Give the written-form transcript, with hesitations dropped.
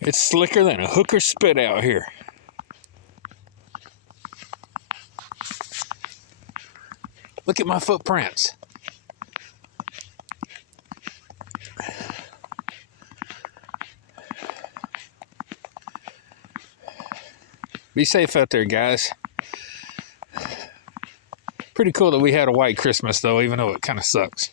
It's slicker than a hooker spit out here. Look at my footprints. Be safe out there, guys. Pretty cool that we had a white Christmas, though, even though it kind of sucks.